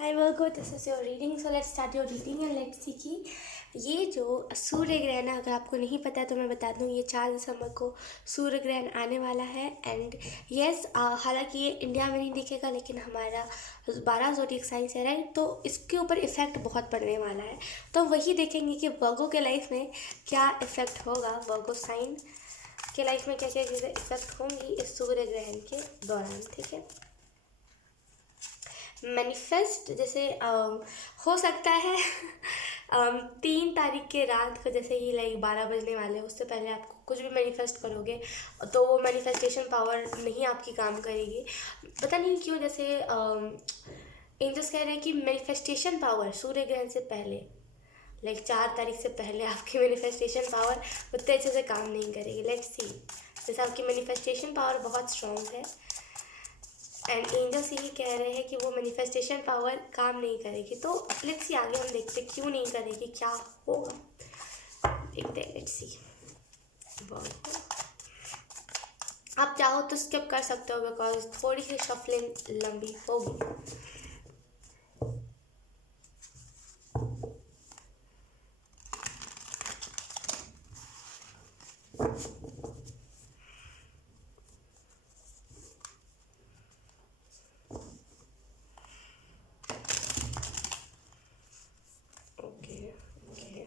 Hi Virgo, this is your reading. So let's start your reading and let's see कि ये जो सूर्य ग्रहण है, अगर आपको नहीं पता है तो मैं बता दूँ, ये 4 दिसंबर को सूर्य ग्रहण आने वाला है। एंड यस, हालांकि ये इंडिया में नहीं दिखेगा लेकिन हमारा 12 ज़ोडिएक साइंस है, राइट। तो इसके ऊपर इफेक्ट बहुत पड़ने वाला है। तो वही देखेंगे कि वर्गो के लाइफ में क्या इफेक्ट होगा, वर्गो साइन के लाइफ में क्या क्या चीज़ें इफेक्ट होंगी इस सूर्य ग्रहण के दौरान, ठीक है। मैनिफेस्ट जैसे हो सकता है 3 तारीख के रात को, जैसे ही लाइक 12 बजने वाले, उससे पहले आप कुछ भी मैनिफेस्ट करोगे तो वो मैनिफेस्टेशन पावर नहीं आपकी काम करेगी, पता नहीं क्यों। जैसे एंजल्स कह रहे हैं कि मैनिफेस्टेशन पावर सूर्य ग्रहण से पहले, लाइक 4 तारीख से पहले आपकी मैनिफेस्टेशन पावर उतने अच्छे से काम नहीं करेगी। लेट्स सी, जैसे आपकी मैनिफेस्टेशन पावर बहुत स्ट्रॉन्ग है एंड एंजल्स यही कह रहे हैं कि वो मैनिफेस्टेशन पावर काम नहीं करेगी। तो लेट्स सी, आगे हम देखते क्यों नहीं करेगी, क्या होगा, देखते हैं। लेट्स सी, आप चाहो तो स्किप कर सकते हो बिकॉज थोड़ी सी शफलिंग लंबी होगी। ओके ओके,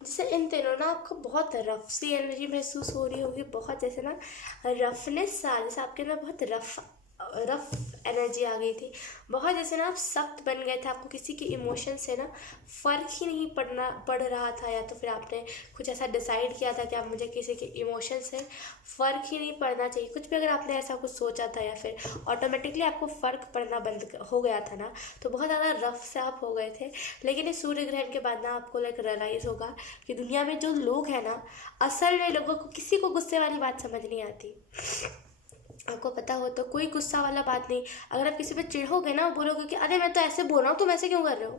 जैसे इन दिनों ना आपको बहुत रफ सी एनर्जी महसूस हो रही होगी, बहुत जैसे ना रफनेस सा, जैसे आपके अंदर बहुत रफ एनर्जी आ गई थी, बहुत जैसे ना आप सख्त बन गए थे। आपको किसी के इमोशन से ना फ़र्क ही नहीं पड़ रहा था, या तो फिर आपने कुछ ऐसा डिसाइड किया था कि आप, मुझे किसी के इमोशन से फ़र्क ही नहीं पड़ना चाहिए, कुछ भी अगर आपने ऐसा कुछ सोचा था या फिर ऑटोमेटिकली आपको फ़र्क पड़ना बंद हो गया था ना, तो बहुत ज़्यादा रफ से आप हो गए थे। लेकिन इस सूर्य ग्रहण के बाद ना आपको लाइक रियलाइज़ होगा कि दुनिया में जो लोग हैं ना, असल में लोगों को किसी को गुस्से वाली बात समझ नहीं आती। आपको पता हो तो कोई गुस्सा वाला बात नहीं। अगर आप किसी पे चिढ़ोगे ना, बोलोगे कि अरे मैं तो ऐसे बोल रहा हूँ, तुम ऐसे क्यों कर रहे हो,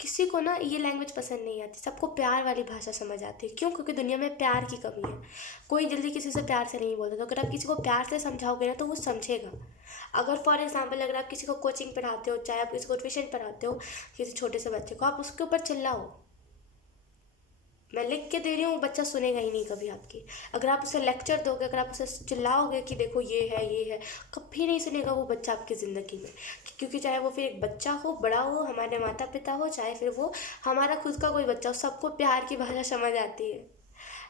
किसी को ना ये लैंग्वेज पसंद नहीं आती। सबको प्यार वाली भाषा समझ आती है। क्यों? क्योंकि दुनिया में प्यार की कमी है। कोई जल्दी किसी से प्यार से नहीं बोलता। तो अगर आप किसी को प्यार से समझाओगे ना तो वो समझेगा। अगर फॉर एग्जाम्पल, अगर आप किसी को कोचिंग पढ़ाते हो, चाहे आप किसी को ट्यूशन पढ़ाते हो, किसी छोटे से बच्चे को, आप उसके ऊपर चिल्लाओ, मैं लिख के दे रही हूँ, वो बच्चा सुनेगा ही नहीं कभी आपकी। अगर आप उसे लेक्चर दोगे, अगर आप उसे चिल्लाओगे कि देखो ये है, कभी नहीं सुनेगा वो बच्चा आपकी ज़िंदगी में। क्योंकि चाहे वो फिर एक बच्चा हो, बड़ा हो, हमारे माता पिता हो, चाहे फिर वो हमारा खुद का कोई बच्चा हो, सबको प्यार की भाषा समझ आती है।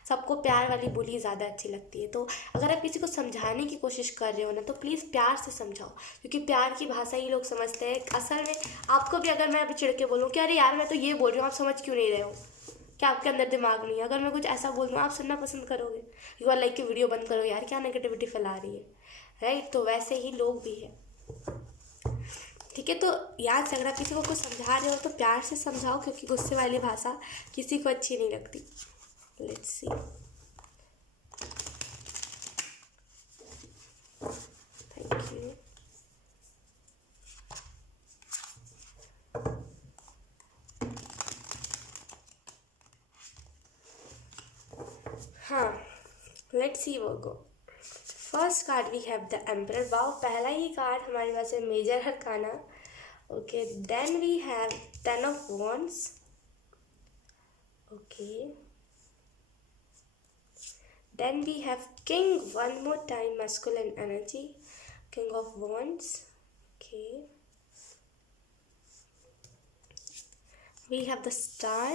सबको प्यार वाली बोली ज़्यादा अच्छी लगती है। तो अगर आप किसी को समझाने की कोशिश कर रहे हो ना, तो प्लीज़ प्यार से समझाओ, क्योंकि प्यार की भाषा ही लोग समझते हैं। असल में आपको भी अगर मैं अभी चिढ़ के बोलूँ कि अरे यार मैं तो ये बोल रही हूँ, आप समझ क्यों नहीं रहे हो, क्या आपके अंदर दिमाग नहीं है? अगर मैं कुछ ऐसा बोल दूँ, आप सुनना पसंद करोगे? यू आर लाइक कि वीडियो बंद करो यार, क्या नेगेटिविटी फैला रही है, राइट। तो वैसे ही लोग भी हैं, ठीक है। तो याद से, अगर आप किसी को कुछ समझा रहे हो तो प्यार से समझाओ, क्योंकि गुस्से वाली भाषा किसी को अच्छी नहीं लगती। Let's see, thank you. हाँ, let's see Virgo. First card we have the emperor. Wow, पहला ही कार्ड हमारे पास है major arcana. Okay, then we have 10 of wands. Okay, then we have king, one more time masculine energy, king of wands. Okay, we have the star.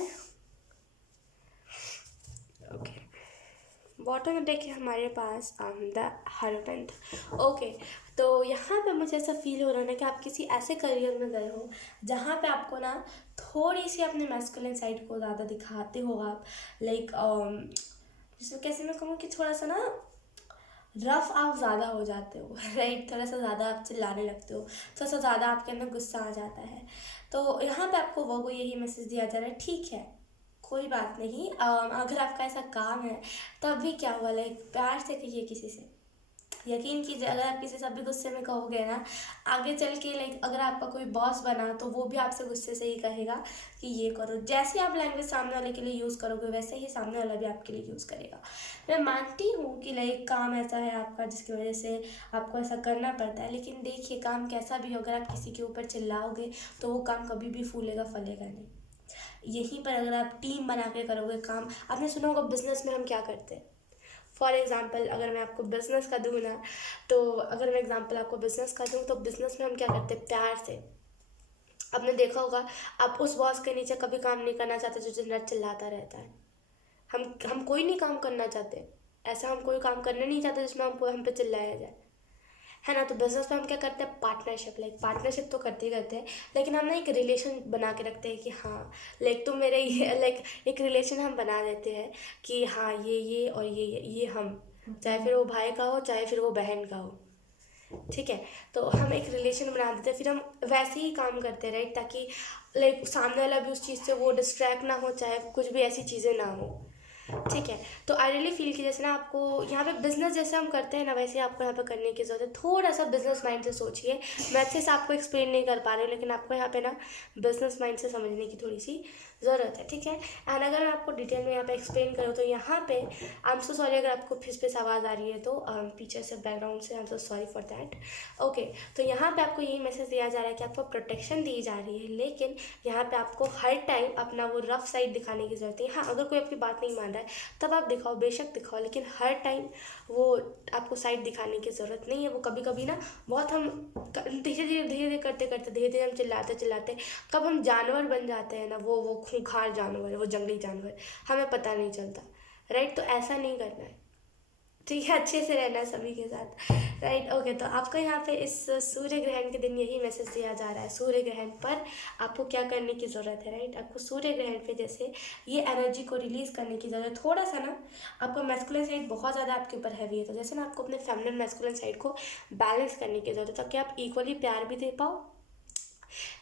Okay, bottom में देखिए हमारे पास the हरवेंट। Okay, तो यहाँ पे मुझे ऐसा फील हो रहा है ना कि आप किसी ऐसे करियर में गए हो जहाँ पे आपको ना थोड़ी सी अपने मैस्कुलिन साइड को ज़्यादा दिखाते हो आप, लाइक जिसमें कैसे मैं कहूँ कि थोड़ा सा ना रफ आप ज़्यादा हो जाते हो, राइट। थोड़ा सा ज़्यादा आप चिल्लाने लगते हो, थोड़ा सा ज़्यादा आपके अंदर गुस्सा आ जाता है। तो यहाँ पे आपको वो यही मैसेज दिया जा रहा है, ठीक है कोई बात नहीं। अगर आपका ऐसा काम है तो अभी क्या हुआ, लाइक प्यार से कहिए किसी से, यकीन कीजिए अगर आप किसी से भी गुस्से में कहोगे ना, आगे चल के लाइक अगर आपका कोई बॉस बना तो वो भी आपसे गुस्से से ही कहेगा कि ये करो। जैसे आप लैंग्वेज सामने वाले के लिए यूज़ करोगे वैसे ही सामने वाला भी आपके लिए यूज़ करेगा। मैं मानती हूँ कि लाइक काम ऐसा है आपका जिसकी वजह से आपको ऐसा करना पड़ता है, लेकिन देखिए काम कैसा भी हो, अगर आप किसी के ऊपर चिल्लाओगे तो वो काम कभी भी फूलेगा फलेगा नहीं। यहीं पर अगर आप टीम बना के करोगे काम, आपने सुना होगा बिजनेस में हम क्या करते हैं। फॉर एग्ज़ाम्पल अगर मैं आपको बिज़नेस का दूँ ना, तो अगर मैं एग्ज़ाम्पल आपको बिज़नेस का दूँ तो बिज़नेस में हम क्या करते हैं, प्यार से। आपने देखा होगा आप उस बॉस के नीचे कभी काम नहीं करना चाहते जो दिन रात चिल्लाता रहता है। हम कोई नहीं काम करना चाहते, ऐसा हम कोई काम करना नहीं चाहते जिसमें हम पे चिल्लाया जाए, है ना। तो बिजनेस में हम क्या करते हैं, पार्टनरशिप। लाइक पार्टनरशिप तो करते ही करते हैं, लेकिन हम ना एक रिलेशन बना के रखते हैं कि हाँ लाइक तुम मेरे ये लाइक एक रिलेशन हम बना देते हैं कि हाँ ये और ये हम, चाहे फिर वो भाई का हो चाहे फिर वो बहन का हो, ठीक है। तो हम एक रिलेशन बना देते हैं, फिर हम वैसे ही काम करते हैं, राइट, ताकि लाइक सामने वाला भी उस चीज़ से वो डिस्ट्रैक्ट ना हो, चाहे कुछ भी ऐसी चीज़ें ना हो, ठीक है। तो आई रियली फील कि जैसे ना आपको यहाँ पे बिजनेस जैसे हम करते हैं ना वैसे ही आपको यहाँ पे करने की ज़रूरत है। थोड़ा सा बिजनेस माइंड से सोचिए, मैं अच्छे से आपको एक्सप्लेन नहीं कर पा रही हूँ, लेकिन आपको यहाँ पे ना बिजनेस माइंड से समझने की थोड़ी सी ज़रूरत है, ठीक है। एंड अगर मैं आपको डिटेल में यहाँ पे एक्सप्लेन करूँ तो यहाँ पे आई एम सो सॉरी अगर आपको फिस आवाज़ आ रही है तो पीछे से बैकग्राउंड से, आई am so sorry for that. Okay, तो यहाँ पे आपको यही मैसेज दिया जा रहा है कि आपको प्रोटेक्शन दी जा रही है, लेकिन यहाँ पे आपको हर टाइम अपना वो रफ साइड दिखाने की ज़रूरत है। हाँ, अगर कोई आपकी बात नहीं मान रहा है तब आप दिखाओ, बेशक दिखाओ, लेकिन हर टाइम वो आपको साइड दिखाने की ज़रूरत नहीं है। वो कभी कभी ना बहुत हम धीरे धीरे धीरे हम चिल्लाते चिल्लाते कब हम जानवर बन जाते हैं ना, वो खूंखार जानवर, वो जंगली जानवर, हमें पता नहीं चलता, राइट। तो ऐसा नहीं करना है, ठीक है, अच्छे से रहना है सभी के साथ, राइट। ओके, तो आपको यहाँ पे इस सूर्य ग्रहण के दिन यही मैसेज दिया जा रहा है। सूर्य ग्रहण पर आपको क्या करने की ज़रूरत है, राइट। आपको सूर्य ग्रहण पे जैसे ये एनर्जी को रिलीज़ करने की ज़रूरत है। थोड़ा सा ना आपका मैस्कुलिन साइड बहुत ज़्यादा आपके ऊपर हैवी है, तो जैसे ना आपको अपने फेमिनिन मैस्कुलिन साइड को बैलेंस करने की ज़रूरत है, ताकि आप इक्वली प्यार भी दे पाओ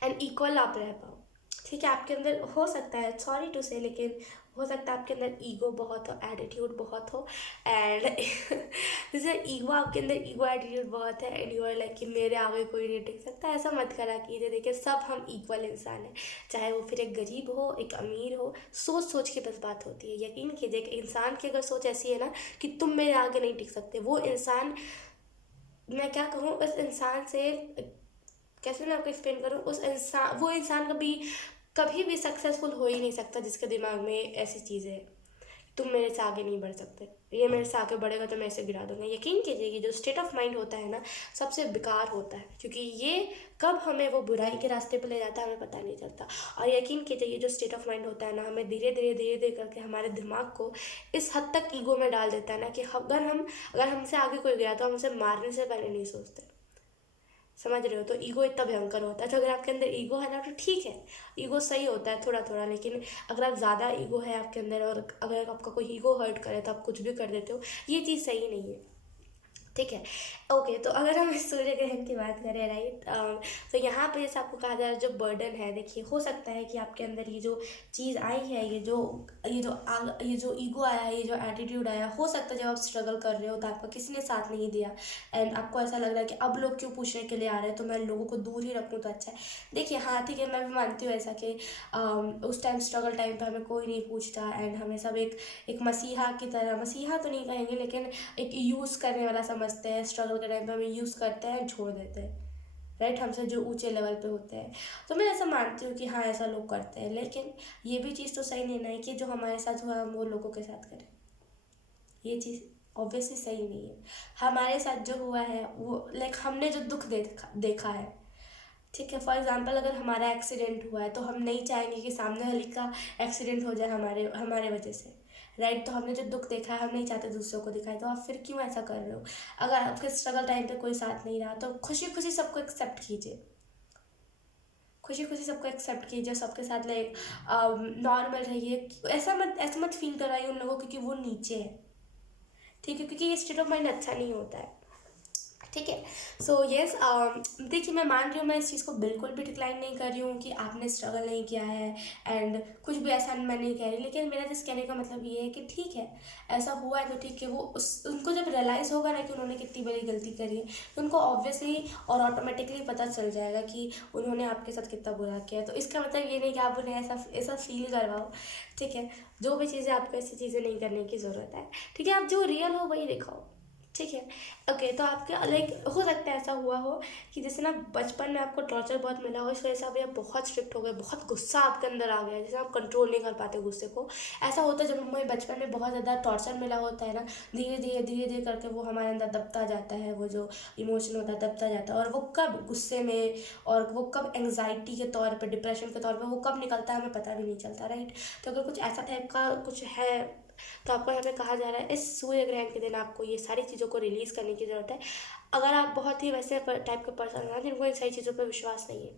एंड इक्वल आप रह पाओ, ठीक है। आपके अंदर हो सकता है, सॉरी टू से, लेकिन हो सकता है आपके अंदर ईगो बहुत हो, एटीट्यूड बहुत हो, एंड जैसे ईगो आपके अंदर ईगो एटीट्यूड बहुत है एंड यू आर लाइक कि मेरे आगे कोई नहीं टिक सकता, ऐसा मत करा कीजिए। देखिए सब हम इक्वल इंसान हैं, चाहे वो फिर एक गरीब हो एक अमीर हो, सोच सोच के बस बात होती है। यकीन कीजिए एक इंसान की अगर सोच ऐसी है ना कि तुम मेरे आगे नहीं टिक सकते, वो इंसान, मैं क्या कहूँ उस इंसान से, कैसे मैं आपको एक्सप्लेन करूँ, उस इंसान, वो इंसान कभी कभी भी सक्सेसफुल हो ही नहीं सकता जिसके दिमाग में ऐसी चीज़ें हैं, तुम मेरे से आगे नहीं बढ़ सकते, ये मेरे से आगे बढ़ेगा तो मैं इसे गिरा दूंगा। यकीन कीजिए कि जो स्टेट ऑफ माइंड होता है ना सबसे बेकार होता है, क्योंकि ये कब हमें वो बुराई के रास्ते पर ले जाता है हमें पता नहीं चलता। और यकीन कीजिए ये जो स्टेट ऑफ माइंड होता है ना हमें धीरे धीरे करके हमारे दिमाग को इस हद तक ईगो में डाल देता है ना कि अगर हमसे आगे कोई गया तो हम उसे मारने से पहले नहीं सोचते, समझ रहे हो। तो ईगो इतना भयंकर होता है। तो अगर आपके अंदर ईगो है ना तो ठीक है, ईगो सही होता है थोड़ा थोड़ा, लेकिन अगर आप ज़्यादा ईगो है आपके अंदर और अगर आपका कोई ईगो हर्ट करे तो आप कुछ भी कर देते हो, ये चीज़ सही नहीं है, ठीक है। ओके, तो अगर हम इस सूर्य ग्रहण की बात करें, राइट, तो यहाँ पे जैसे आपको कहा जा रहा है जो बर्डन है, देखिए हो सकता है कि आपके अंदर ये जो चीज़ आई है, ये जो ईगो आया है, ये जो एटीट्यूड आया, हो सकता है जब आप स्ट्रगल कर रहे हो तो आपका किसी ने साथ नहीं दिया एंड आपको ऐसा लग रहा है कि अब लोग क्यों पूछने के लिए आ रहे हैं तो मैं लोगों को दूर ही रखूँ तो अच्छा है। देखिए हाँ ठीक है, मैं भी मानती हूँ ऐसा कि उस टाइम स्ट्रगल टाइम पर हमें कोई नहीं पूछता एंड हमें सब एक मसीहा की तरह, मसीहा तो नहीं कहेंगे लेकिन एक यूज़ करने वाला समझते हैं, स्ट्रगल के टाइम पे हमें यूज़ करते हैं, छोड़ देते हैं, राइट, हमसे जो ऊंचे लेवल पे होते हैं। तो मैं ऐसा मानती हूँ कि हाँ ऐसा लोग करते हैं, लेकिन ये भी चीज़ तो सही नहीं ना है कि जो हमारे साथ हुआ हम वो लोगों के साथ करें, ये चीज़ ऑब्वियसली सही नहीं है। हमारे साथ जो हुआ है वो लाइक हमने जो दुख देखा है, ठीक है। फॉर एग्जांपल अगर हमारा एक्सीडेंट हुआ है तो हम नहीं चाहेंगे कि सामने वाले का एक्सीडेंट हो जाए हमारे वजह से, राइट। तो हमने जो दुख देखा है हम नहीं चाहते दूसरों को दिखाए, तो आप फिर क्यों ऐसा कर रहे हो। अगर आपके स्ट्रगल टाइम पे कोई साथ नहीं रहा तो खुशी खुशी सबको एक्सेप्ट कीजिए, खुशी खुशी सबको एक्सेप्ट कीजिए, सबके साथ लाइक नॉर्मल रहिए। ऐसा मत फील कराइए उन लोगों को कि वो नीचे है, ठीक है, क्योंकि ये स्टेट ऑफ माइंड अच्छा नहीं होता है, ठीक है। सो यस, देखिए मैं मान रही हूँ, मैं इस चीज़ को बिल्कुल भी डिक्लाइन नहीं कर रही हूँ कि आपने स्ट्रगल नहीं किया है एंड कुछ भी ऐसा मैं नहीं कह रही, लेकिन मेरा जिस कहने का मतलब ये है कि ठीक है, ऐसा हुआ है तो ठीक है। वो उनको जब रियलाइज़ होगा ना कि उन्होंने कितनी बड़ी गलती करी है, तो उनको ऑब्वियसली और ऑटोमेटिकली पता चल जाएगा कि उन्होंने आपके साथ कितना बुरा किया है। तो इसका मतलब ये नहीं कि आप उन्हें ऐसा ऐसा फील करवाओ, ठीक है। जो भी चीज़ें, आपको ऐसी चीज़ें नहीं करने की ज़रूरत है, ठीक है। आप जो रियल हो वही दिखाओ, ठीक है। ओके, तो आपके लाइक हो सकता है ऐसा हुआ हो कि जैसे ना बचपन में आपको टॉर्चर बहुत मिला हो, इस वजह से अभी आप बहुत स्ट्रिक्ट हो गए, बहुत गुस्सा आपके अंदर आ गया, जैसे आप कंट्रोल नहीं कर पाते गुस्से को। ऐसा होता है जब हमें बचपन में बहुत ज़्यादा टॉर्चर मिला होता है ना, धीरे धीरे धीरे धीरे करके वो हमारे अंदर दबता जाता है, वो जो इमोशन होता है दबता जाता है, और वो कब गुस्से में और वो कब एंग्जाइटी के तौर पर, डिप्रेशन के तौर पर वो कब निकलता है हमें पता भी नहीं चलता, राइट। तो अगर कुछ ऐसा टाइप का कुछ है, तो आपको यहाँ पे कहा जा रहा है इस सूर्य ग्रहण के दिन आपको ये सारी चीज़ों को रिलीज़ करने की ज़रूरत है। अगर आप बहुत ही वैसे टाइप के पर्सन हैं जिनको इन सारी चीज़ों पर विश्वास नहीं है,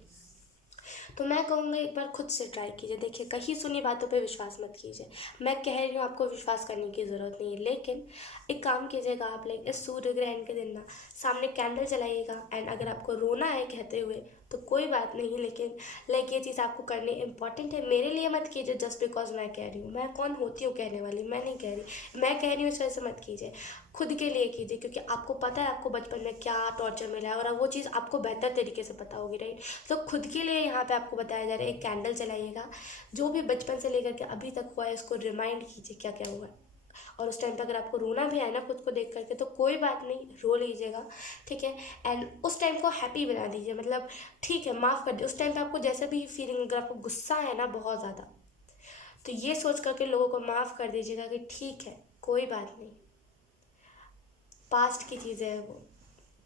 तो मैं कहूँगी एक बार खुद से ट्राई कीजिए। देखिए, कहीं सुनी बातों पे विश्वास मत कीजिए। मैं कह रही हूँ आपको विश्वास करने की ज़रूरत नहीं है, लेकिन एक काम कीजिएगा आप, लाइक इस सूर्य ग्रहण के दिन ना सामने कैंडल जलाइएगा, एंड अगर आपको रोना है कहते हुए तो कोई बात नहीं, लेकिन लाइक ये चीज़ आपको करनी इंपॉर्टेंट है। मेरे लिए मत कीजिए जस्ट बिकॉज मैं कह रही हूँ, मैं कौन होती हूँ कहने वाली, मैं नहीं कह रही, मैं कह रही हूँ इस वजह से मत कीजिए। खुद के लिए कीजिए, क्योंकि आपको पता है आपको बचपन में क्या टॉर्चर मिला है, और अब वो चीज़ आपको बेहतर तरीके से पता होगी, राइट। तो खुद के लिए यहाँ पे आपको बताया जा रहा है, एक कैंडल जलाइएगा, जो भी बचपन से लेकर के अभी तक हुआ है उसको रिमाइंड कीजिए क्या क्या हुआ है। और उस टाइम पे अगर आपको रोना भी आए ना खुद को देख करके, तो कोई बात नहीं, रो लीजिएगा, ठीक है। एंड उस टाइम को हैप्पी बना दीजिए, मतलब ठीक है, माफ़ कर दीजिए। उस टाइम पे आपको जैसे भी फीलिंग, अगर आपको गुस्सा है ना बहुत ज़्यादा, तो ये सोच करके लोगों को माफ़ कर दीजिएगा कि ठीक है, कोई बात नहीं, पास्ट की चीज़ें हैं वो,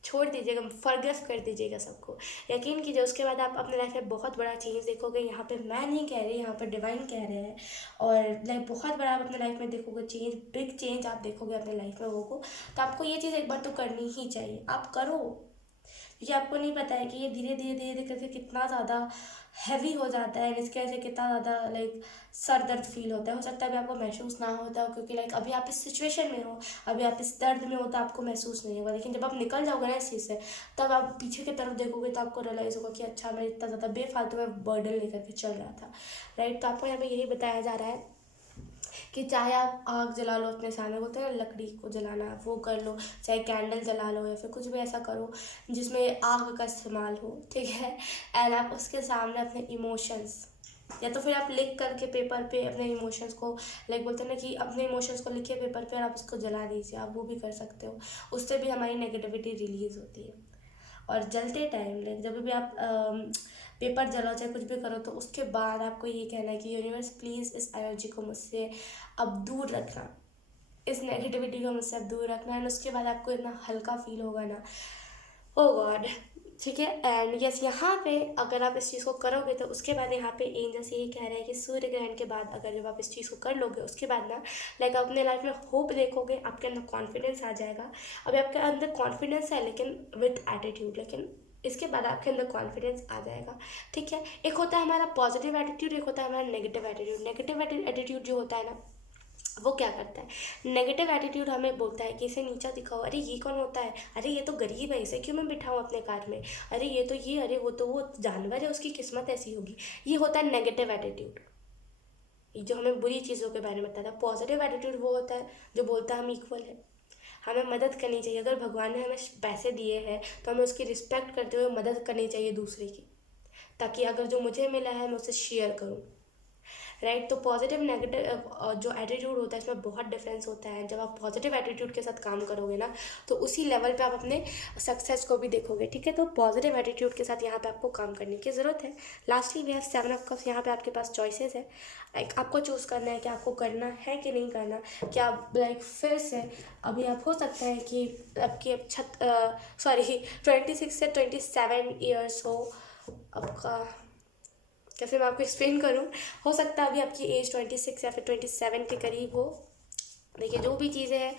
छोड़ दीजिएगा, फॉरगिव कर दीजिएगा सबको। यकीन कीजिए उसके बाद आप अपने लाइफ में बहुत बड़ा चेंज देखोगे। यहाँ पे मैं नहीं कह रही, यहाँ पर डिवाइन कह रहे हैं, और लाइक बहुत बड़ा आप अपने लाइफ में देखोगे चेंज, बिग चेंज आप देखोगे अपने लाइफ में वो को। तो आपको ये चीज़ एक बार तो करनी ही चाहिए, आप करो, क्योंकि आपको नहीं पता है कि ये धीरे धीरे धीरे धीरे करके कितना ज़्यादा हैवी हो जाता है, इसके वजह से कितना ज़्यादा लाइक सर दर्द फील होता है। हो सकता है अभी आपको महसूस ना होता हो, क्योंकि लाइक अभी आप इस सिचुएशन में हो, अभी आप इस दर्द में हो, तो आपको महसूस नहीं होगा, लेकिन जब आप निकल जाओगे ना इस चीज़ से, तब आप पीछे की तरफ देखोगे तो आपको रियलाइज़ होगा कि अच्छा, मैं इतना ज़्यादा बेफालतू में बर्डन लेकर के चल रहा था, राइट। तो आपको यहाँ पे यही बताया जा रहा है कि चाहे आप आग जला लो अपने सामने, बोलते हैं ना लकड़ी को जलाना, वो कर लो, चाहे कैंडल जला लो, या फिर कुछ भी ऐसा करो जिसमें आग का इस्तेमाल हो, ठीक है। एंड आप उसके सामने अपने इमोशंस, या तो फिर आप लिख करके पेपर पे अपने इमोशंस को, लाइक बोलते हैं ना कि अपने इमोशंस को लिखिए पेपर पे और आप उसको जला दीजिए, आप वो भी कर सकते हो। उससे भी हमारी नेगेटिविटी रिलीज़ होती है। और जलते टाइम, लाइक जब भी आप पेपर जलाओ चाहे कुछ भी करो, तो उसके बाद आपको ये कहना है कि यूनिवर्स प्लीज़ इस एनर्जी को मुझसे अब दूर रखना, इस नेगेटिविटी को मुझसे अब दूर रखना। एंड उसके बाद आपको इतना हल्का फील होगा ना, ओ गॉड, ठीक है। एंड यस, यहाँ पे अगर आप इस चीज़ को करोगे तो उसके बाद यहाँ पे एंजल्स यही कह रहे हैं कि सूर्य ग्रहण के बाद अगर जब आप इस चीज़ को कर लोगे, उसके बाद ना लाइक अपने लाइफ में होप देखोगे, आपके अंदर कॉन्फिडेंस आ जाएगा। अभी आपके अंदर कॉन्फिडेंस है लेकिन विथ एटीट्यूड, लेकिन इसके बाद आपके अंदर कॉन्फिडेंस आ जाएगा, ठीक है। एक होता है हमारा पॉजिटिव एटीट्यूड, एक होता है हमारा नेगेटिव एटीट्यूड। नेगेटिव एटीट्यूड जो होता है ना, वो क्या करता है, नेगेटिव एटीट्यूड हमें बोलता है कि इसे नीचा दिखाओ, अरे ये कौन होता है, अरे ये तो गरीब है, इसे क्यों मैं बिठाऊँ अपने कार में, अरे ये तो ये, अरे वो तो वो जानवर है, उसकी किस्मत ऐसी होगी। ये होता है नेगेटिव एटीट्यूड, ये जो हमें बुरी चीज़ों के बारे में बताता है। पॉजिटिव एटीट्यूड वो होता है जो बोलता है हम इक्वल है, हमें मदद करनी चाहिए। अगर भगवान ने हमें पैसे दिए हैं तो हमें उसकी रिस्पेक्ट करते हुए मदद करनी चाहिए दूसरे की, ताकि अगर जो मुझे मिला है मैं उसे शेयर करूँ, राइट। तो पॉजिटिव नेगेटिव जो एटीट्यूड होता है इसमें बहुत डिफरेंस होता है। जब आप पॉजिटिव एटीट्यूड के साथ काम करोगे ना, तो उसी लेवल पे आप अपने सक्सेस को भी देखोगे, ठीक है। तो पॉजिटिव एटीट्यूड के साथ यहाँ पे आपको काम करने की ज़रूरत है। Lastly we have 7 of cups. यहाँ पे आपके पास चॉइसेस है, लाइक आपको चूज़ करना है कि आपको करना है कि नहीं करना। क्या लाइक फिर से अभी आप, हो सकता है कि आपकी 26 से 27 ईयर्स हो आपका, कैसे मैं आपको एक्सप्लेन करूँ, हो सकता है अभी आपकी एज 26 या फिर 27 के करीब हो। देखिए, जो भी चीज़ें हैं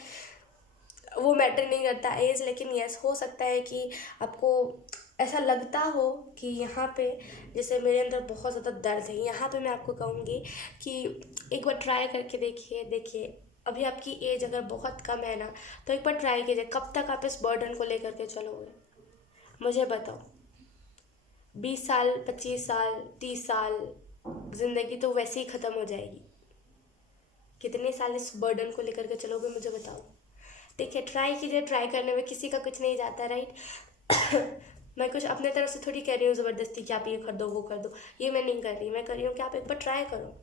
वो मैटर नहीं करता एज, लेकिन यस, हो सकता है कि आपको ऐसा लगता हो कि यहाँ पे, जैसे मेरे अंदर बहुत ज़्यादा दर्द है, यहाँ पे मैं आपको कहूँगी कि एक बार ट्राई करके देखिए। अभी आपकी एज अगर बहुत कम है ना, तो एक बार ट्राई कीजिए। कब तक आप इस बर्डन को लेकर के चलोगे, मुझे बताओ। 20 साल, 25 साल, 30 साल, ज़िंदगी तो वैसे ही ख़त्म हो जाएगी। कितने साल इस बर्डन को लेकर के चलोगे, मुझे बताओ। देखिए, ट्राई कीजिए, ट्राई करने में किसी का कुछ नहीं जाता, राइट। मैं कुछ अपने तरफ से थोड़ी कह रही हूँ ज़बरदस्ती कि आप ये कर दो वो कर दो, ये मैं नहीं कर रही। मैं कर रही हूँ कि आप एक बार ट्राई करो,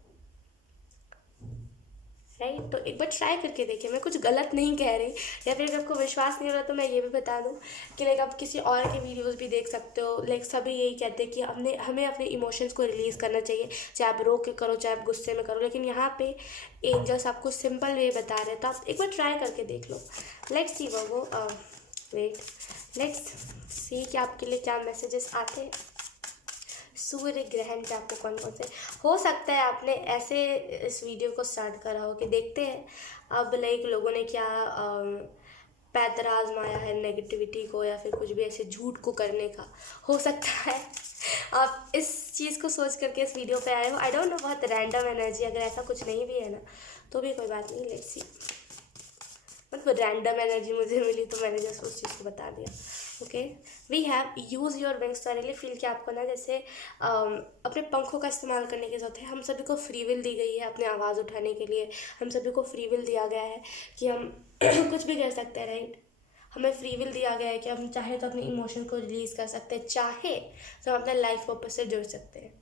राइट। तो एक बार ट्राई करके देखिए, मैं कुछ गलत नहीं कह रही। या फिर अगर आपको विश्वास नहीं हो रहा तो मैं ये भी बता दूँ कि लाइक आप किसी और के वीडियोस भी देख सकते हो। लाइक सभी यही कहते हैं कि हमें अपने इमोशंस को रिलीज़ करना चाहिए, चाहे आप रो के करो, चाहे आप गुस्से में करो। लेकिन यहाँ पे एंजल्स आपको सिंपल वे बता रहे हैं, तो आप एक बार ट्राई करके देख लो। लेट्स सी वो वेट, लेट्स सी कि आपके लिए क्या मैसेजेस आते हैं सूर्य ग्रहण के। आपको कौन कौन से हो सकता है आपने ऐसे इस वीडियो को स्टार्ट करा हो कि देखते हैं अब लाइक लोगों ने क्या पैतर आजमाया है नेगेटिविटी को, या फिर कुछ भी ऐसे झूठ को करने का। हो सकता है आप इस चीज़ को सोच करके इस वीडियो पे आए हो। आई डोंट नो, बहुत रैंडम एनर्जी। अगर ऐसा कुछ नहीं भी है ना तो भी कोई बात नहीं, लेट्स सी। मतलब रैंडम एनर्जी मुझे मिली तो मैंने जस्ट उस चीज़ को बता दिया। Okay, we have use your wings. तो आई रियली फील कि आपको ना जैसे अपने पंखों का इस्तेमाल करने की ज़रूरत है। हम सभी को फ्री विल दी गई है अपने आवाज़ उठाने के लिए। हम सभी को फ्री विल दिया गया है कि हम कुछ भी कर सकते हैं, राइट। हमें फ्री विल दिया गया है कि हम चाहे तो अपने इमोशन को रिलीज़ कर सकते हैं, चाहे तो हम अपने लाइफ पर्पस से जुड़ सकते हैं।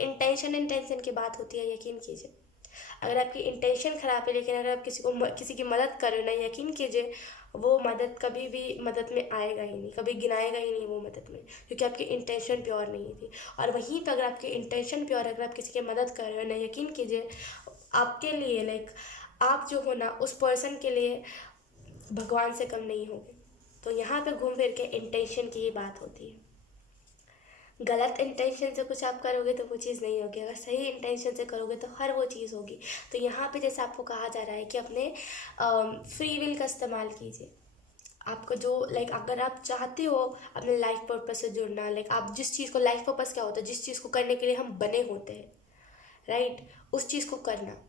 इंटेंशन की बात होती है, यकीन कीजिए। अगर आपकी इंटेंशन ख़राब है, लेकिन अगर आप किसी की मदद कर रहे हो ना, यकीन कीजिए वो मदद कभी भी मदद में आएगा ही नहीं, कभी गिनाएगा ही नहीं वो मदद में, क्योंकि आपकी इंटेंशन प्योर नहीं थी। और वहीं पर अगर आपकी इंटेंशन प्योर है, अगर आप किसी की मदद कर रहे हो ना, यकीन कीजिए आपके लिए लाइक आप जो हो ना उस पर्सन के लिए भगवान से कम नहीं होगे। तो यहाँ पे घूम फिर के इंटेंशन की ही बात होती है। गलत इंटेंशन से कुछ आप करोगे तो वो चीज़ नहीं होगी, अगर सही इंटेंशन से करोगे तो हर वो चीज़ होगी। तो यहाँ पे जैसे आपको कहा जा रहा है कि अपने फ्री विल का इस्तेमाल कीजिए। आपको जो लाइक अगर आप चाहते हो अपने लाइफ पर्पस से जुड़ना, लाइक आप जिस चीज़ को, लाइफ पर्पस क्या होता है, जिस चीज़ को करने के लिए हम बने होते हैं, राइट, उस चीज़ को करना।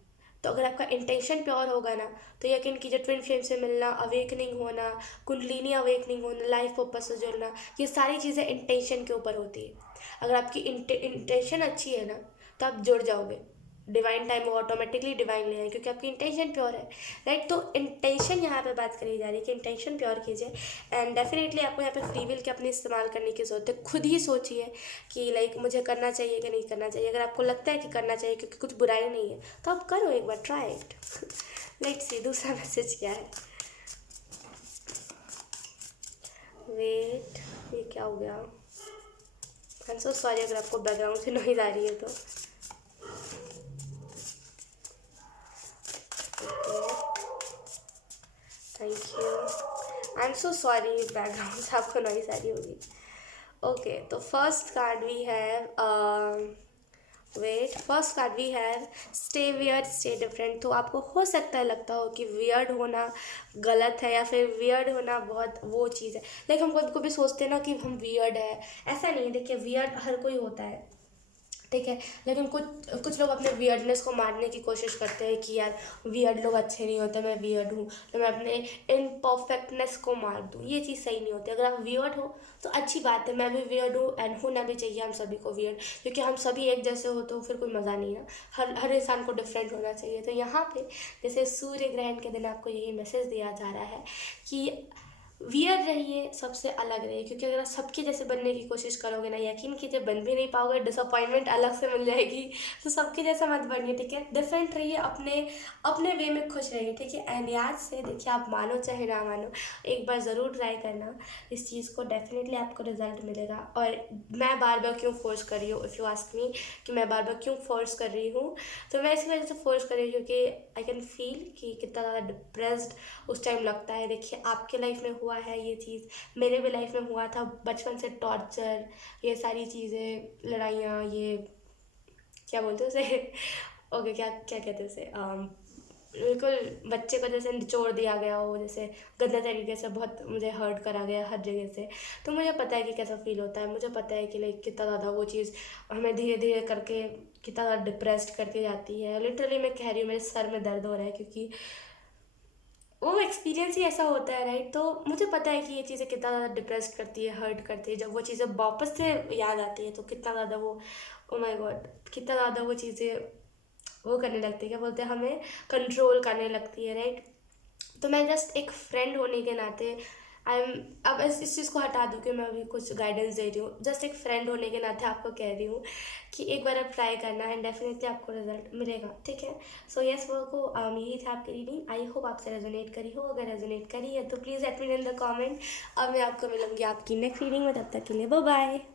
तो अगर आपका इंटेंशन प्योर होगा ना, तो यकीन कीजिए ट्विन फ्लेम से मिलना, अवेकनिंग होना, कुंडलिनी अवेकनिंग होना, लाइफ पर्पस से जुड़ना, ये सारी चीज़ें इंटेंशन के ऊपर होती है। अगर आपकी इंटेंशन अच्छी है ना तो आप जुड़ जाओगे। डिवाइन टाइम वो ऑटोमेटिकली डिवाइन ले आए, क्योंकि आपकी इंटेंशन प्योर है, राइट। तो इंटेंशन यहाँ पे बात करी जा रही है कि इंटेंशन प्योर कीजिए। एंड डेफिनेटली आपको यहाँ पे फ्री विल के अपने इस्तेमाल करने की ज़रूरत है। खुद ही सोचिए कि लाइक मुझे करना चाहिए कि नहीं करना चाहिए। अगर आपको लगता है कि करना चाहिए क्योंकि कुछ बुराई नहीं है, तो आप करो, एक बार ट्राई इट। लेट्स सी दूसरा मैसेज क्या है। वेट, ये क्या हो गया। आई एम सो सॉरी अगर आपको बैकग्राउंड से नॉइज़ आ रही है तो। Thank you, I am so sorry background से आपको नॉइज़ आ रही होगी। ओके, तो first card we have wait, first card we have stay weird stay different. तो आपको हो सकता है लगता हो कि वियर्ड होना गलत है, या फिर वियर्ड होना बहुत वो चीज़ है। लाइक हम कभी कभी सोचते हैं ना कि हम वियर्ड है, ऐसा नहीं है। देखिए, वियर्ड हर कोई होता है, ठीक है। लेकिन कुछ लोग अपने वियर्डनेस को मारने की कोशिश करते हैं कि यार वियर्ड लोग अच्छे नहीं होते, मैं वियर्ड हूँ तो मैं अपने इनपरफेक्टनेस को मार दूँ। ये चीज़ सही नहीं होती। अगर आप वियर्ड हो तो अच्छी बात है, मैं भी वियर्ड हूँ एंड होना भी चाहिए हम सभी को वियर्ड, क्योंकि हम सभी एक जैसे हो तो फिर कोई मज़ा नहीं है। हर इंसान को डिफरेंट होना चाहिए। तो यहाँ पे जैसे सूर्य ग्रहण के दिन आपको यही मैसेज दिया जा रहा है कि वियर रहिए, सबसे अलग रहिए, क्योंकि अगर आप सबके जैसे बनने की कोशिश करोगे ना, यकीन कीजिए बन भी नहीं पाओगे, डिसअपॉइंटमेंट अलग से मिल जाएगी। तो सबके जैसा मत बनिए, ठीक है। डिफरेंट रहिए, अपने अपने वे में खुश रहिए, ठीक है। एंड याद से देखिए, आप मानो चाहे ना मानो, एक बार ज़रूर ट्राई करना इस चीज़ को, डेफिनेटली आपको रिजल्ट मिलेगा। और मैं बार बार क्यों फोर्स कर रही हूँ, इफ़ यू आस्क मी कि मैं बार बार क्यों फोर्स कर रही हूँ, तो मैं इसी वजह से फोर्स कर रही हूँ क्योंकि आई कैन फील कि कितना ज़्यादा डिप्रेस्ड उस टाइम लगता है। देखिए, आपके लाइफ में हुआ है ये चीज़, मेरे भी लाइफ में हुआ था। बचपन से टॉर्चर, ये सारी चीज़ें, लड़ाइयाँ, ये क्या बोलते हैं उसे ओके, क्या क्या कहते हैं उसे, बिल्कुल बच्चे को जैसे निचोड़ दिया गया हो, जैसे गंदा तरीके से बहुत मुझे हर्ट करा गया हर जगह से। तो मुझे पता है कि कैसा फील होता है, मुझे पता है कि लाइक कितना ज़्यादा वो चीज़ हमें धीरे धीरे करके कितना ज़्यादा डिप्रेस्ड करके जाती है। लिटरली मैं कह रही हूँ, मेरे सर में दर्द हो रहा है, क्योंकि वो एक्सपीरियंस ही ऐसा होता है, राइट। तो मुझे पता है कि ये चीज़ें कितना ज़्यादा डिप्रेस करती है, हर्ट करती है। जब वो चीज़ें वापस से याद आती है तो कितना ज़्यादा वो, ओ माय गॉड, कितना ज़्यादा वो चीज़ें वो करने लगती है, क्या बोलते हैं, हमें कंट्रोल करने लगती है, राइट। तो मैं जस्ट एक फ्रेंड होने के नाते आई एम, अब इस चीज़ को हटा दूँ कि मैं अभी कुछ गाइडेंस दे रही हूँ, जस्ट एक फ्रेंड होने के नाते आपको कह रही हूँ कि एक बार आप ट्राई करना एंड डेफिनेटली आपको रिजल्ट मिलेगा, ठीक है। सो यस, वो को यही था आपकी रीडिंग। आई होप आपसे रेजोनेट करी हो। अगर रेजोनेट करी है तो please let me know in the comment. अब मैं आपको मिलूंगी आपकी नेक्स्ट रीडिंग में, तब तक के लिए बाय बाय।